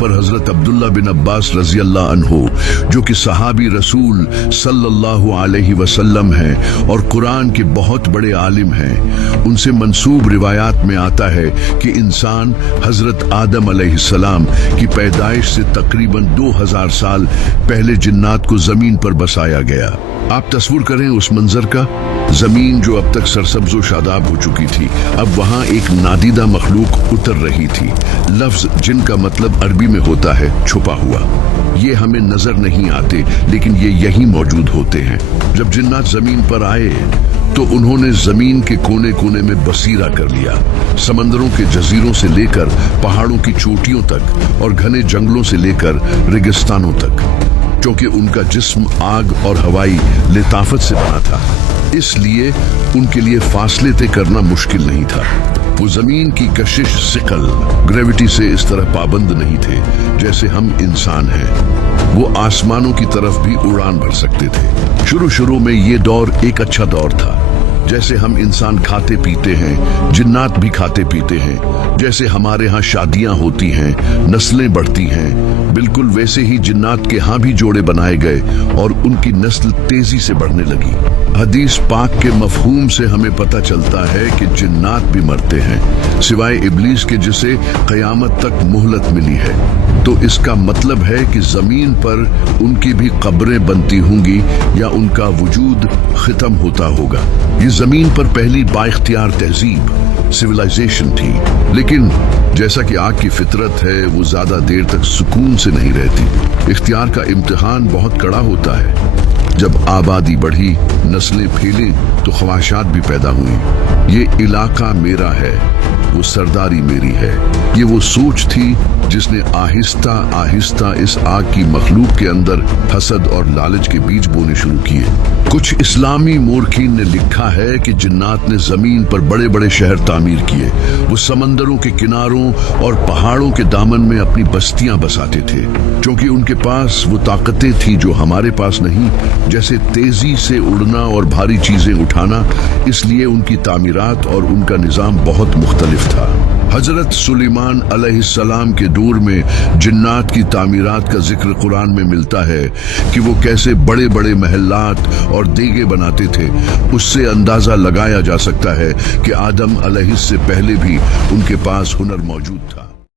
پر حضرت عبداللہ بن عباس رضی اللہ عنہ جو کہ صحابی رسول صلی اللہ علیہ وسلم ہیں اور قرآن کے بہت بڑے عالم ہیں، ان سے منسوب روایات میں آتا ہے کہ انسان حضرت آدم علیہ السلام کی پیدائش سے تقریباً 2000 سال پہلے جنات کو زمین پر بسایا گیا۔ آپ تصور کریں اس منظر کا، زمین جو اب تک سرسبز و شاداب ہو چکی تھی، اب وہاں ایک نادیدہ مخلوق اتر رہی تھی۔ لفظ جن کا مطلب عربی میں ہوتا ہے چھپا ہوا، یہ ہمیں نظر نہیں آتے لیکن یہ یہیں موجود ہوتے ہیں۔ جب جنات زمین پر آئے تو انہوں نے زمین کے کونے کونے میں بسیرا کر لیا، سمندروں کے جزیروں سے لے کر پہاڑوں کی چوٹیوں تک اور گھنے جنگلوں سے لے کر ریگستانوں تک۔ چونکہ ان کا جسم آگ اور ہوائی لطافت سے بنا تھا، اس لیے ان کے لیے فاصلے طے کرنا مشکل نہیں تھا۔ وہ زمین کی کشش ثقل گریوٹی سے اس طرح پابند نہیں تھے جیسے ہم انسان ہیں۔ وہ آسمانوں کی طرف بھی اڑان بھر سکتے تھے۔ شروع میں یہ دور ایک اچھا دور تھا، جیسے ہم انسان کھاتے پیتے ہیں، جنات بھی کھاتے پیتے ہیں۔ جیسے ہمارے ہاں شادیاں ہوتی ہیں، نسلیں بڑھتی ہیں، بالکل ویسے ہی جنات کے ہاں بھی جوڑے بنائے گئے اور ان کی نسل تیزی سے بڑھنے لگی۔ حدیث پاک کے مفہوم سے ہمیں پتہ چلتا ہے کہ جنات بھی مرتے ہیں، سوائے ابلیس کے جسے قیامت تک مہلت ملی ہے۔ تو اس کا مطلب ہے کہ زمین پر ان کی بھی قبریں بنتی ہوں گی یا ان کا وجود ختم ہوتا ہوگا۔ یہ زمین پر پہلی با اختیار تہذیب سویلائزیشن تھی، لیکن جیسا کہ آگ کی فطرت ہے وہ زیادہ دیر تک سکون سے نہیں رہتی۔ اختیار کا امتحان بہت کڑا ہوتا ہے۔ جب آبادی بڑھی، نسلیں پھیلیں تو خواہشات بھی پیدا ہوئیں۔ یہ علاقہ میرا ہے، وہ سرداری میری ہے، یہ وہ سوچ تھی جس نے آہستہ آہستہ اس آگ کی مخلوق کے اندر حسد اور لالچ کے بیج بونے شروع کیے۔ کچھ اسلامی مورخین نے لکھا ہے کہ جنات نے زمین پر بڑے بڑے شہر تعمیر کیے۔ وہ سمندروں کے کناروں اور پہاڑوں کے دامن میں اپنی بستیاں بساتے تھے، کیونکہ ان کے پاس وہ طاقتیں تھیں جو ہمارے پاس نہیں، جیسے تیزی سے اڑنا اور بھاری چیزیں اٹھانا۔ اس لیے ان کی تعمیرات اور ان کا نظام بہت مختلف تھا۔ حضرت سلیمان علیہ السلام کے دور میں جنات کی تعمیرات کا ذکر قرآن میں ملتا ہے کہ وہ کیسے بڑے بڑے محلات اور دیگیں بناتے تھے۔ اس سے اندازہ لگایا جا سکتا ہے کہ آدم علیہ سے پہلے بھی ان کے پاس ہنر موجود تھا۔